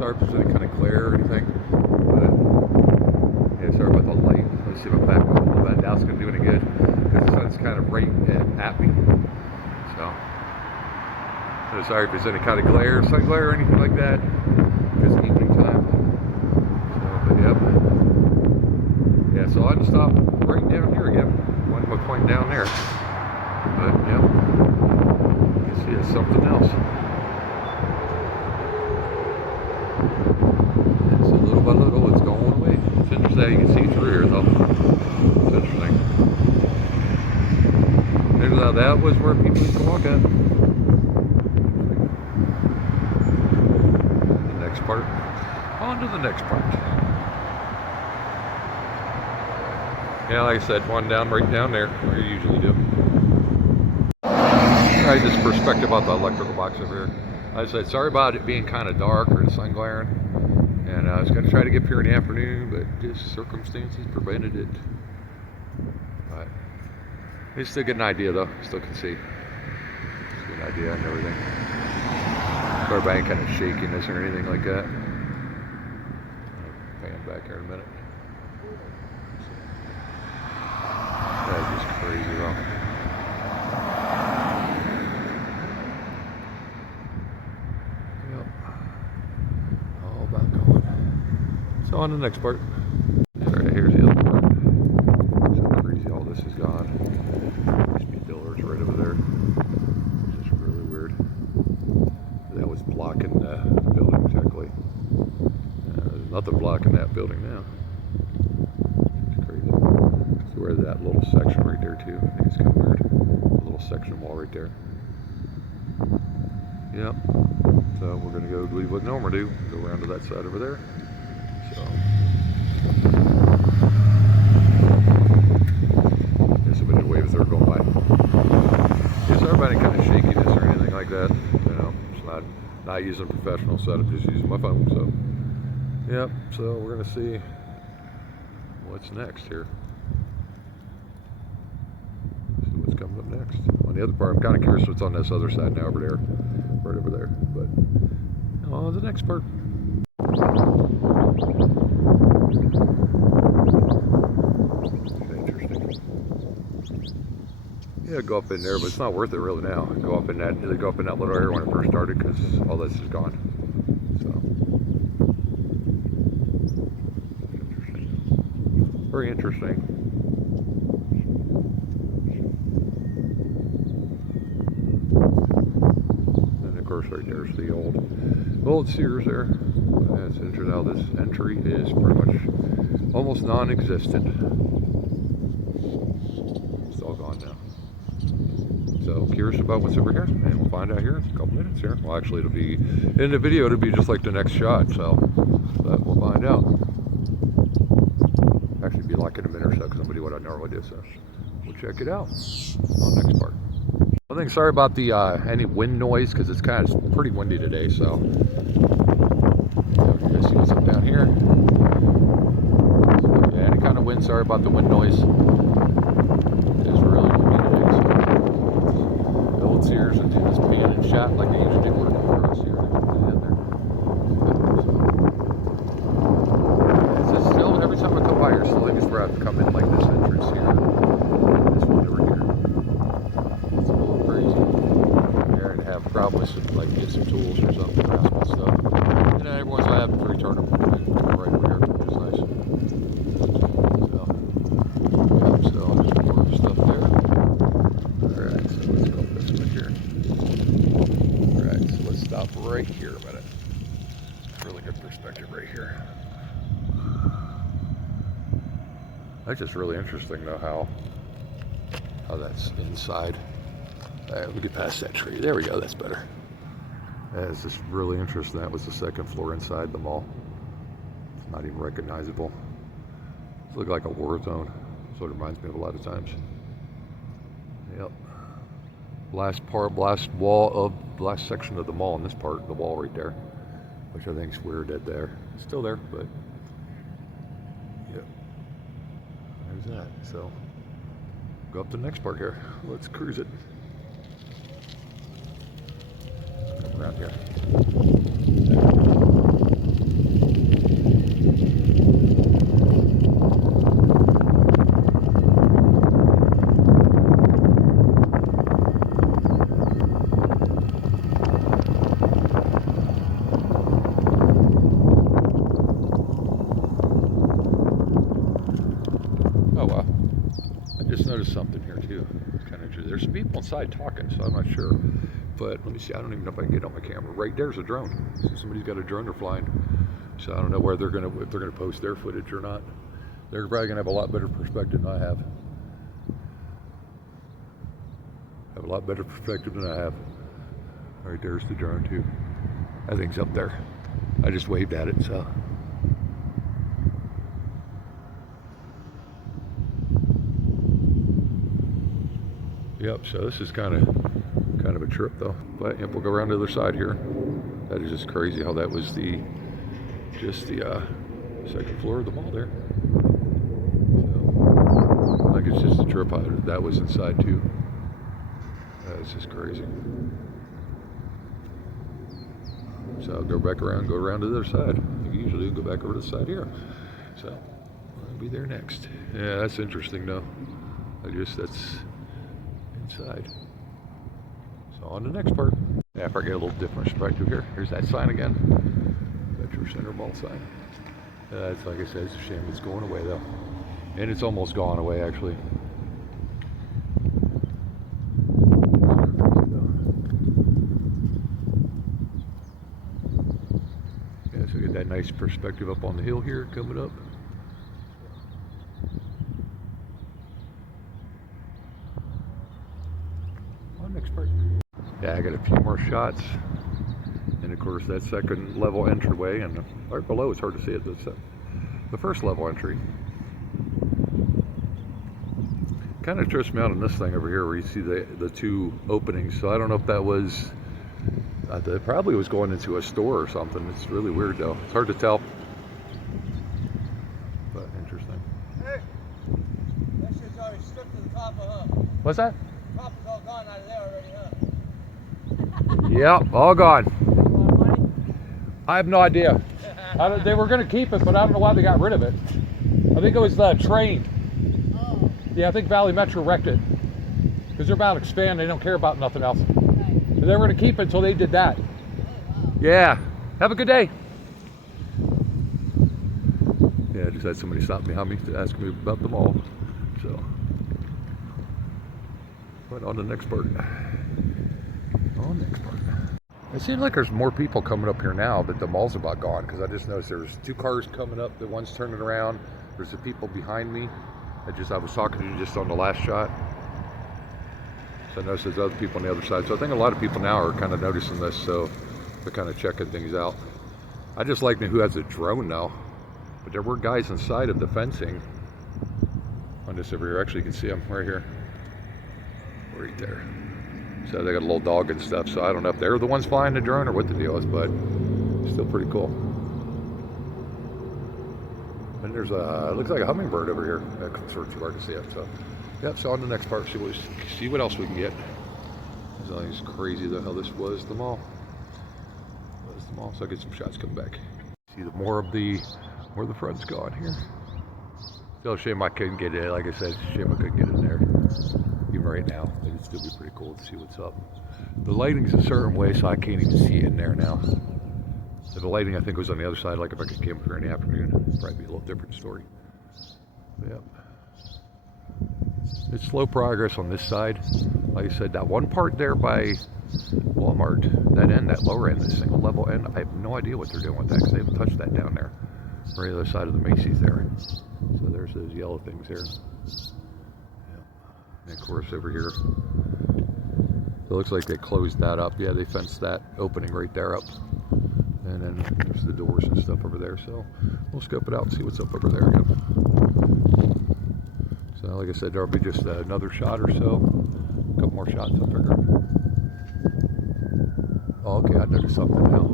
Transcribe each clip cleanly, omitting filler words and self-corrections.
sorry if there's any kind of glare or anything. But yeah, sorry about the light. Let's see if I back up a little bit. Now it's going to do any good because the sun's kind of right at me. So sorry if there's any kind of glare, sun glare or anything like that. Because it's evening time. So, but yep. Yeah, so I had to stop right down here again. One more point down there. But yep. You can see it's something else. And so little by little it's going away. It's interesting. You can see through here though. It's interesting. And now that was where people used to walk at. The next part. On to the next part. Yeah, like I said, one down right down there, where you usually do. Alright, this perspective about the electrical box over here. Like I said, sorry about it being kind of dark or the sun glaring. And I was going to try to get up here in the afternoon, but just circumstances prevented it. But you still get an idea though, still can see. Just get an idea and everything. Sorry about any kind of shakiness or anything like that. I'll pan back here in a minute. That's just crazy though. Yep. All about going. So on to the next part. Alright, here's the other part. So crazy all this is gone. Used to be pillars right over there. It's just really weird. That was blocking the building exactly. There's nothing blocking that building now. It's crazy. So where's that little section right there too? I think it's kind of weird. A little section wall right there. Yep. So we're gonna go leave what Norma do. Go around to that side over there. So. There's somebody waves there going by. Yeah, so everybody kind of shakiness or anything like that. You know, it's not using a professional setup, just using my phone. So, yep. So we're gonna see what's next here. See what's coming up next. On the other part, I'm kind of curious what's on this other side now over there, right over there. But on the next part. Yeah, go up in there, but it's not worth it really now. Go up in that little area when it first started because all this is gone. So, interesting. Very interesting. And of course, right there's the old Sears there. It's interesting how this entry is pretty much almost non-existent. It's all gone now. So curious about what's over here, and we'll find out here in a couple minutes here. Well, actually, it'll be in the video. It'll be just like the next shot. So, but we'll find out. Actually, be like in a minute or so because I'm gonna do what I normally do. So, we'll check it out on the next part. One thing, sorry about the any wind noise because it's kind of pretty windy today. So, you guys see what's up down here. So, yeah, any kind of wind. Sorry about the wind noise. It's really windy today. So. Sears and do this pan and shot like they usually do working for us here. It's still, every time I come by here, still I just have to come in like this entrance here. This one over here. It's a little crazy. There and have probably some, like get some tools or something, grasp and stuff. And then every once in a while I have to return them right over here, which is nice. So, yeah, so I'll just pour stuff there. Alright, so let's go this way here. Alright, so let's stop right here a minute. Really good perspective right here. That's just really interesting though how that's inside. Alright, we get past that tree. There we go, that's better. That is just really interesting. That was the second floor inside the mall. It's not even recognizable. It looks like a war zone. That's what it reminds me of a lot of times. Yep. Last section of the mall in this part, the wall right there, which I think is weird that there. It's still there, but yeah. There's that. So go up to the next part here. Let's cruise it. Come around here. just noticed something here too. Kind of interesting. There's some people inside talking, so I'm not sure. But let me see. I don't even know if I can get on my camera. Right there's a drone. So somebody's got a drone they're flying. So I don't know where they're gonna if they're gonna post their footage or not. They're probably gonna have a lot better perspective than I have. Have a lot better perspective than I have. Right there's the drone too. That thing's up there. I just waved at it, so. Yep, so this is kind of a trip though. But yep, we'll go around to the other side here. That is just crazy how that was just the second floor of the mall there. So, like it's just a trip how that was inside too. That's just crazy. So I'll go back around, go around to the other side. Like usually go back over to the side here. So I'll be there next. Yeah, that's interesting though. That's inside. So on the next part. Yeah, if I get a little different perspective here. Here's that sign again. Metro Center Mall sign. It's like I said, it's a shame it's going away though. And it's almost gone away actually. Yeah, so we get that nice perspective up on the hill here coming up. Next part. Yeah, I got a few more shots, and of course that second level entryway, and right below it's hard to see it. The first level entry. Kind of trips me out on this thing over here, where you see the two openings. So I don't know if that was it probably was going into a store or something. It's really weird though. It's hard to tell, but interesting. Hey, that shit's already stripped to the copper, huh? What's that? Copper's all gone out of there already, huh? Yeah, all gone. I have no idea. They were going to keep it, but I don't know why they got rid of it. I think it was the train. Oh. Yeah, I think Valley Metro wrecked it. Because they're about to expand, they don't care about nothing else. Right. They were going to keep it until they did that. Oh, wow. Yeah. Have a good day. Yeah, I just had somebody stop behind me to ask me about the mall. So, but on the next part. On the next part. It seems like there's more people coming up here now, but the mall's about gone, because I just noticed there's two cars coming up, the one's turning around. There's the people behind me. I was talking to you just on the last shot. So I noticed there's other people on the other side. So I think a lot of people now are kind of noticing this, so they're kind of checking things out. I just like who has a drone now. But there were guys inside of the fencing on this over here. Actually, you can see them right here. Right there. So they got a little dog and stuff. So I don't know if they're the ones flying the drone or what the deal is, but still pretty cool. And there's it looks like a hummingbird over here. It's sort of too hard to see it. So, yep. So on the next part, see what else we can get. It's crazy though how this was the mall. So I'll get some shots coming back. See the more of the front's gone here. Still a shame I couldn't get it. Like I said, it's a shame I couldn't get in there. Even right now, it'd still be pretty cool to see what's up. The lighting's a certain way, so I can't even see it in there now. So the lighting, I think, was on the other side. Like if I could came up here in the afternoon, it'd probably be a little different story. But, yep. It's slow progress on this side. Like I said, that one part there by Walmart, that end, that lower end, the single level end, I have no idea what they're doing with that, because they haven't touched that down there. Right on the other side of the Macy's there. So there's those yellow things there. Yep. And of course over here, it looks like they closed that up. Yeah, they fenced that opening right there up. And then there's the doors and stuff over there. So we'll scope it out and see what's up over there again. So like I said, there'll be just another shot or so. A couple more shots up there. Oh, okay, I noticed something now.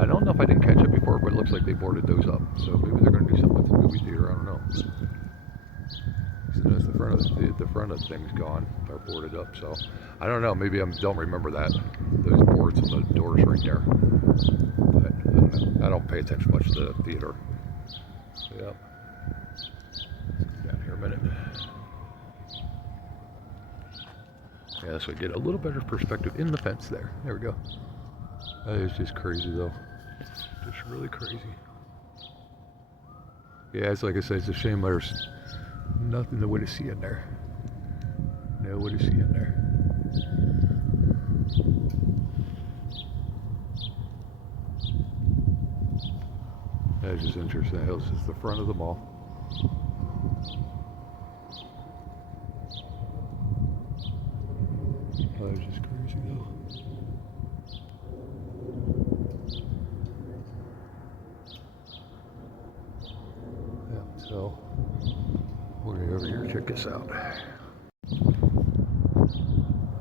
I don't know if I didn't catch it before, but it looks like they boarded those up. So maybe they're going to do something with the movie theater. I don't know. So notice the front of the thing's gone or boarded up. So I don't know. Maybe I don't remember that. Those boards on the doors right there. But I don't know. I don't pay attention much to the theater. So, yep. Down here a minute. Yeah, so I get a little better perspective in the fence there. There we go. That is just crazy though. Just really crazy. Yeah, it's like I said, it's a shame there's Nothing to to see in there. No way to see in there. That's just interesting. This is the front of the mall. That's just crazy though. Yeah, so we're gonna go over here and check this out.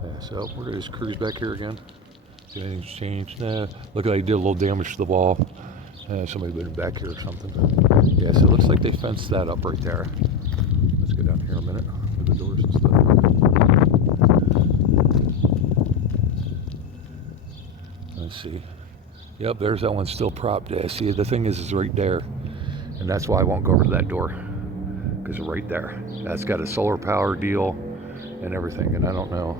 Yeah, so we're gonna just cruise back here again. See anything's changed? Nah, look like they did a little damage to the wall. Somebody been back here or something. Yeah, so it looks like they fenced that up right there. Let's go down here a minute with the doors and stuff. Let's see. Yep, there's that one still propped there. See, the thing is right there. And that's why I won't go over to that door. Because right there. That's got a solar power deal and everything. And I don't know.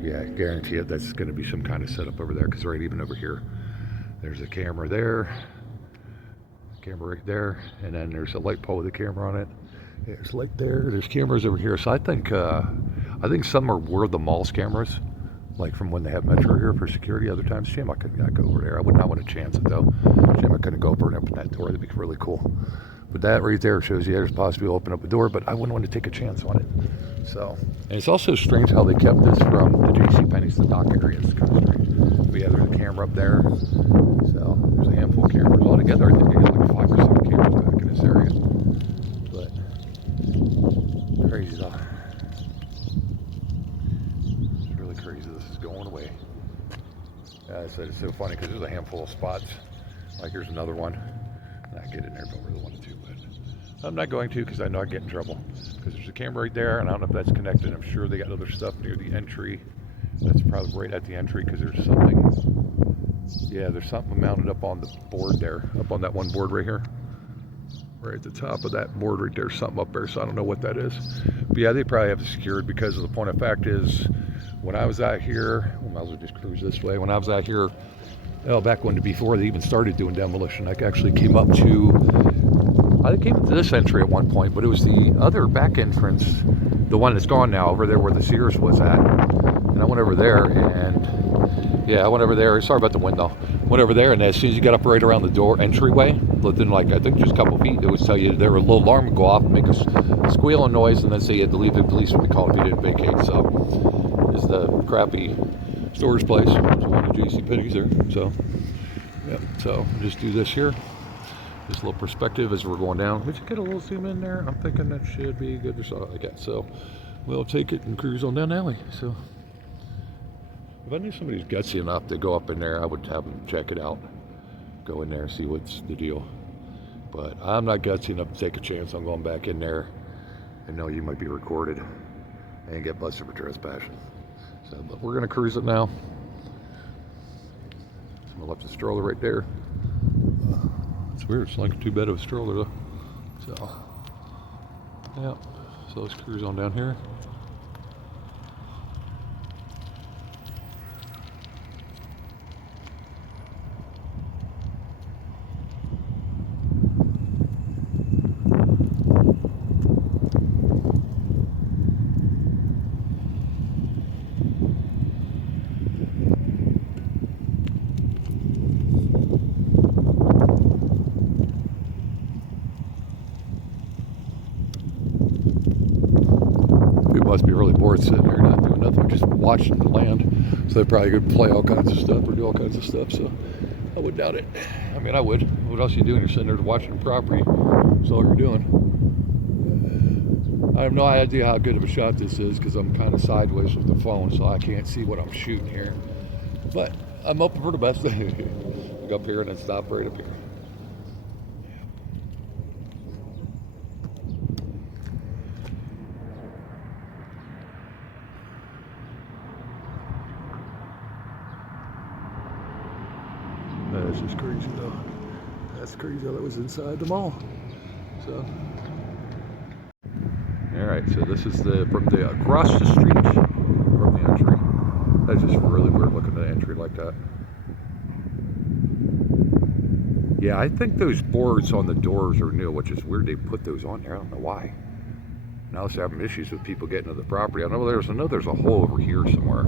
Yeah, I guarantee it that's going to be some kind of setup over there. Because right even over here. There's a camera there, camera right there, and then there's a light pole with a camera on it. There's light there. There's cameras over here. So I think some are where the mall's cameras, like from when they have Metro here for security. Other times, shame I couldn't not go over there. I would not want to chance it though. Shame I couldn't go over and open that door. That'd be really cool. But that right there shows you there's possibly open up a door, but I wouldn't want to take a chance on it. So, and it's also strange how they kept this from the JCPenney's, the dock area. It's kind of strange. But yeah, there's a camera up there. So there's a handful of cameras. Altogether, I think they got like 5 or 7 cameras back in this area. But crazy though. It's really crazy. This is going away. Yeah, I said it's so funny because there's a handful of spots. Like here's another one. Not get in there, don't really want to, but I'm not going to because I know I'd get in trouble. Because there's a camera right there, and I don't know if that's connected. I'm sure they got other stuff near the entry. That's probably right at the entry because there's something. Yeah, there's something mounted up on the board there, up on that one board right here. Right at the top of that board right there, something up there. So I don't know what that is. But yeah, they probably have it secured because of the point of fact is, when I was out here, we might as well just cruise this way. When I was out here. Well, back when before they even started doing demolition, I actually came up to, I came to this entry at one point, but it was the other back entrance, the one that's gone now, over there where the Sears was at. And I went over there, and yeah, I went over there. Sorry about the window. Went over there, and as soon as you got up right around the door entryway, within like I think just a couple feet, it would tell you there were a little alarm would go off, and make a squealing noise, and then say you had to leave the police would be called if you didn't vacate. So, it's the crappy storage place. There's one of JCPenney's there. So, yeah. So just do this here. This little perspective as we're going down. Did you get a little zoom in there? I'm thinking that should be good or so. I guess so. We'll take it and cruise on down the alley. So, if I knew somebody's gutsy enough to go up in there, I would have them check it out. Go in there and see what's the deal. But I'm not gutsy enough to take a chance on going back in there and know you might be recorded and get busted for trespassing. So, but we're gonna cruise it now. So I left the stroller right there. It's weird, it's like too bad of a stroller though. So, yeah, so let's cruise on down here. Must be really bored sitting there not doing nothing, just watching the land. So they probably could play all kinds of stuff or do all kinds of stuff. So I would doubt it. I mean, I would. What else are you doing? You're sitting there watching the property. That's all you're doing. I have no idea how good of a shot this is because I'm kind of sideways with the phone, so I can't see what I'm shooting here. But I'm hoping for the best. Look up here and then stop right up here. That's just crazy though. That's crazy how that was inside the mall. So, all right. So this is from the across the street from the entry. That's just really weird looking at the entry like that. Yeah, I think those boards on the doors are new, which is weird they put those on there. I don't know why. Now they're having issues with people getting to the property. I know there's a hole over here somewhere,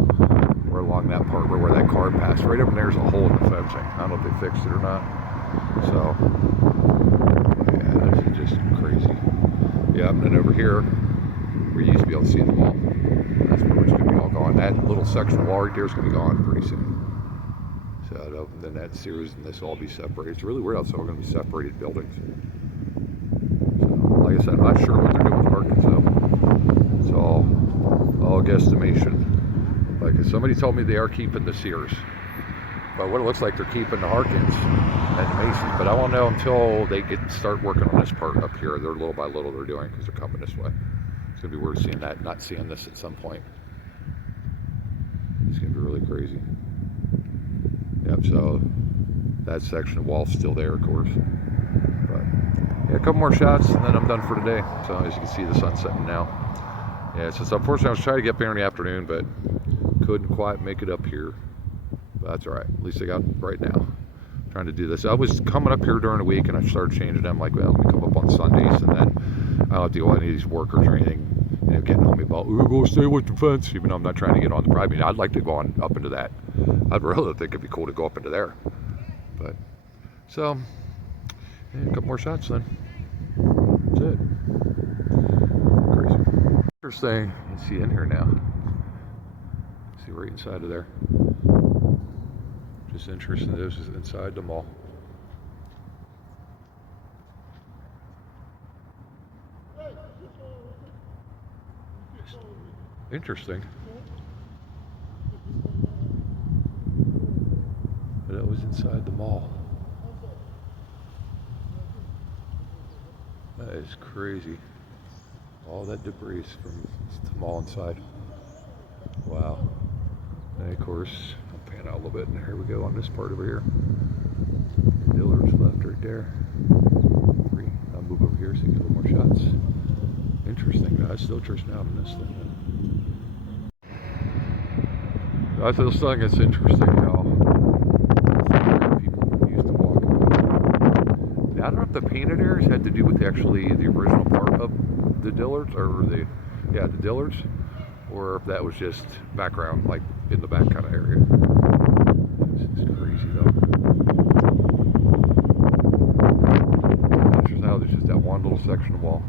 or along that part where that car passed. Right over there's a hole in the fencing. I don't know if they fixed it or not. So, yeah, this is just crazy. Yeah, and then over here, where you used to be able to see the wall, that's pretty much going to be all gone. That little section of wall right there is going to be gone pretty soon. So then that series and this will all be separated. It's really weird how it's all going to be separated buildings. So, like I said, I'm not sure what they're doing with Harkins, so it's all guesstimation. Like somebody told me they are keeping the Sears, but what it looks like they're keeping the Harkins and the Macy's. But I won't know until they start working on this part up here. They're little by little they're doing because they're coming this way. It's gonna be weird seeing that, not seeing this at some point. It's gonna be really crazy. Yep. So that section of wall's still there, of course. But yeah, a couple more shots and then I'm done for today. So as you can see, the sun's setting now. Yeah, it's just unfortunately I was trying to get up here in the afternoon, but couldn't quite make it up here. But that's all right. At least I got right now. I'm trying to do this. I was coming up here during the week and I started changing them. Like, well, let me come up on Sundays and then I don't deal with any of these workers or anything, you know, getting on me about, oh, go stay with the fence, even though I'm not trying to get on the private. I mean, I'd like to go on up into that. I'd really think it'd be cool to go up into there. But so yeah, a couple more shots then. That's it. Crazy. First thing you see in here now. See right inside of there. Just interesting. This is inside the mall. Just interesting. But that was inside the mall. That is crazy. All that debris from the mall inside. Wow. And of course, I'll pan out a little bit, and here we go on this part over here. Dillard's left right there. 3. I'll move over here so you get a little more shots. Interesting, guys. Still drifting out on this thing. I still think it's interesting how people used to walk. Now, I don't know if the painted areas had to do with the original part of the Dillards, or the Dillards, or if that was just background, like in the back kind of area. This is crazy though. That's just how there's just that one little section of wall.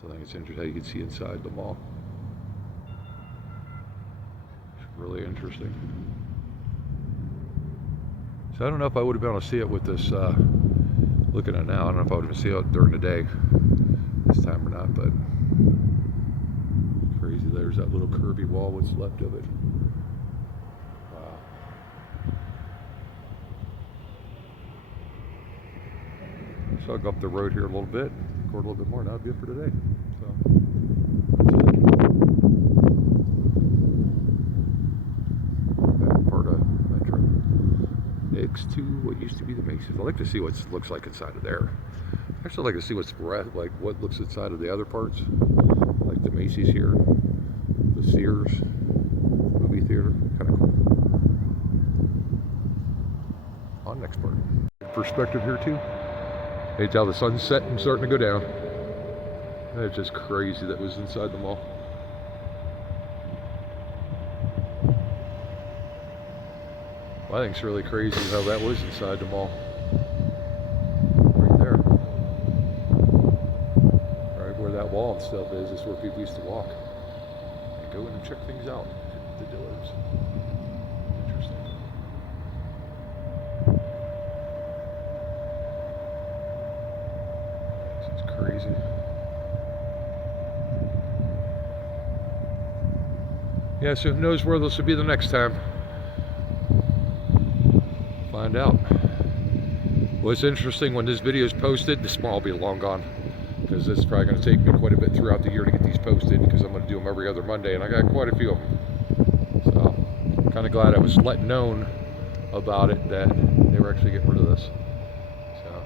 So I think it's interesting how you can see inside the mall. It's really interesting. So I don't know if I would have been able to see it with this, looking at it now. I don't know if I would have seen it during the day this time or not, but crazy. There's that little curvy wall, what's left of it. Wow. So I'll go up the road here a little bit, record a little bit more, and that'll be it for today. So that's it. That part of Metro. Next to what used to be the Macy's. I'd like to see what it looks like inside of there. Actually, I'd like to see what looks inside of the other parts, like the Macy's here, the Sears movie theater. Kind of cool. On next part. Perspective here too. Hey, tell the sun's setting and starting to go down. That's just crazy. That was inside the mall. I think it's really crazy how that was inside the mall. Right there. Right where that wall and stuff is where people used to walk. And go in and check things out. The Dillards. Interesting. This is crazy. Yeah, so who knows where this will be the next time. Find out. Well, it's interesting when this video is posted, this mall will be long gone, because it's probably going to take me quite a bit throughout the year to get these posted, because I'm going to do them every other Monday, and I got quite a few of them. So I'm kind of glad I was let known about it, that they were actually getting rid of this. So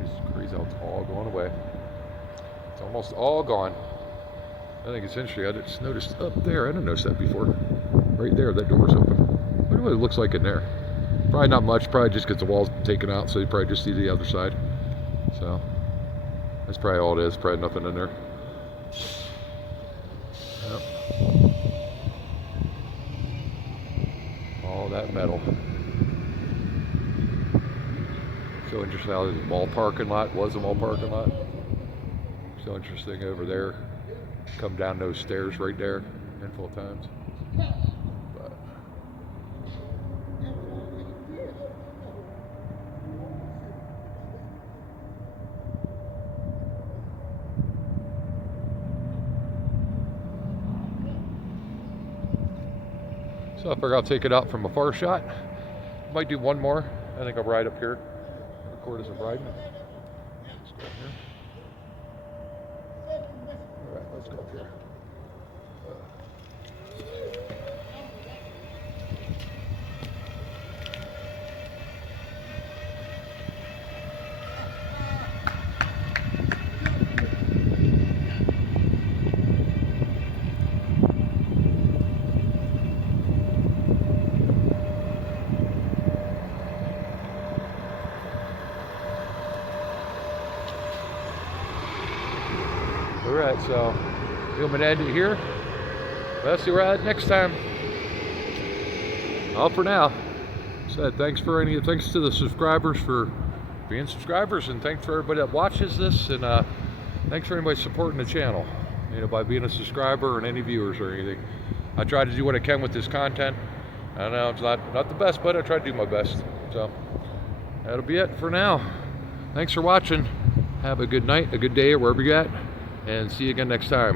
it's crazy how it's all going away. It's almost all gone. I think it's interesting. I just noticed up there, I didn't notice that before. Right there, that door's open. I wonder what it looks like in there. Probably not much, probably just because the wall's taken out, so you probably just see the other side. So that's probably all it is, probably nothing in there. Yep. All that metal. So interesting how the mall parking lot was a mall parking lot. So interesting over there. Come down those stairs right there a handful of times. But so I figure I'll take it out from a far shot. Might do one more. I think I'll ride up here. Record as I'm riding. Let's go up here. All right, let's go up here. Alright, so I'm gonna end it here. Let's see where we're at next time. All for now. Said thanks to the subscribers for being subscribers, and thanks for everybody that watches this, and thanks for anybody supporting the channel, you know, by being a subscriber and any viewers or anything. I try to do what I can with this content. I know it's not the best, but I try to do my best. So that'll be it for now. Thanks for watching. Have a good night, a good day, wherever you're at, and see you again next time.